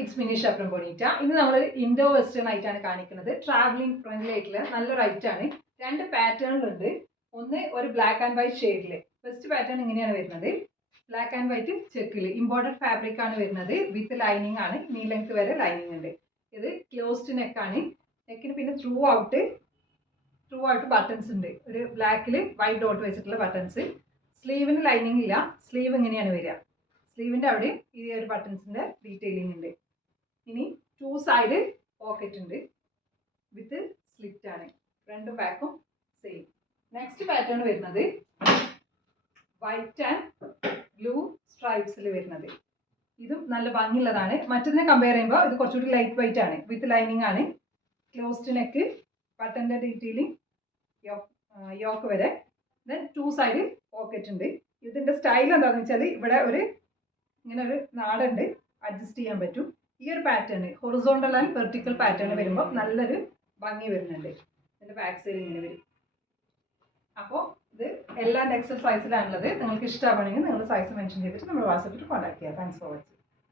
It's Minisha from ബൊണീറ്റ. ഇന്ന് നമ്മൾ Indo western ആയിട്ടാണ് കാണിക്കുന്നത്. ട്രാവലിംഗ് ഫ്രണ്ട്ലി ആയിട്ടുള്ള നല്ലൊരു ഐറ്റാണ്. രണ്ട് പാറ്റേണിലുണ്ട്. ഒന്ന് ഒരു ബ്ലാക്ക് ആൻഡ് വൈറ്റ് ഷെയ്ഡിൽ. ഫസ്റ്റ് പാറ്റേൺ ഇങ്ങനെയാണ് വരുന്നത്. ബ്ലാക്ക് ആൻഡ് വൈറ്റ് ചെക്കിൽ ഇമ്പോർട്ടഡ് ഫാബ്രിക് ആണ് വരുന്നത്. വിത്ത് ലൈനിങ് ആണ്. നീ ലെങ്ത് വരെ ലൈനിങ് ഉണ്ട്. ഇത് ക്ലോസ്ഡ് നെക്കാണ്. നെക്കിന് പിന്നെ ത്രൂ ഔട്ട് ബട്ടൺസ് ഉണ്ട്. ഒരു ബ്ലാക്കിൽ വൈറ്റ് ഡോട്ട് വെച്ചിട്ടുള്ള ബട്ടൺസ്. സ്ലീവിന് ലൈനിങ് ഇല്ല. സ്ലീവ് ഇങ്ങനെയാണ് വരിക. സ്ലീവിൻ്റെ അവിടെ ഈ ഒരു ബട്ടൺസിൻ്റെ ഡീറ്റെയിലിംഗ് ഉണ്ട്. ഇനി 2 സൈഡ് പോക്കറ്റ് ഉണ്ട്. വിത്ത് സ്ലിറ്റ് ആണ്. ഫ്രണ്ടും ബാക്കും സെയിം. നെക്സ്റ്റ് പാറ്റേൺ വരുന്നത് വൈറ്റ് ആൻഡ് ബ്ലൂ സ്ട്രൈപ്സിൽ വരുന്നത്. ഇതും നല്ല ഭംഗിയുള്ളതാണ്. മറ്റതിനെ കമ്പയർ ചെയ്യുമ്പോൾ ഇത് കുറച്ചുകൂടി ലൈറ്റ് വെയിറ്റ് ആണ്. വിത്ത് ലൈനിങ് ആണ്. ക്ലോസ്ഡ് നെക്ക്, ബട്ടൻ്റെ ഡീറ്റെയിലിംഗ്, യോക്ക് വരെ. ദെൻ 2 സൈഡ് പോക്കറ്റ് ഉണ്ട്. ഇതിൻ്റെ സ്റ്റൈൽ എന്താണെന്ന് വെച്ചാൽ ഇവിടെ ഇങ്ങനെ ഒരു നാടുണ്ട്. അഡ്ജസ്റ്റ് ചെയ്യാൻ പറ്റും. ഈ ഒരു pattern horizontal and vertical pattern വരുമ്പോൾ നല്ലൊരു ഭംഗി വരുന്നുണ്ട്. ഇതിൻ്റെ ബാക്ക് സൈഡ് ഇങ്ങനെ വരും. അപ്പോൾ ഇത് എല്ലാ എക്സൽ സൈസിലാണുള്ളത്. നിങ്ങൾക്ക് ഇഷ്ടമാണെങ്കിൽ നിങ്ങൾ സൈസ് മെൻഷൻ ചെയ്തിട്ട് നമ്മൾ വാട്സാപ്പിൽ കോൺടാക്ട് ചെയ്യാം. Thanks for watching.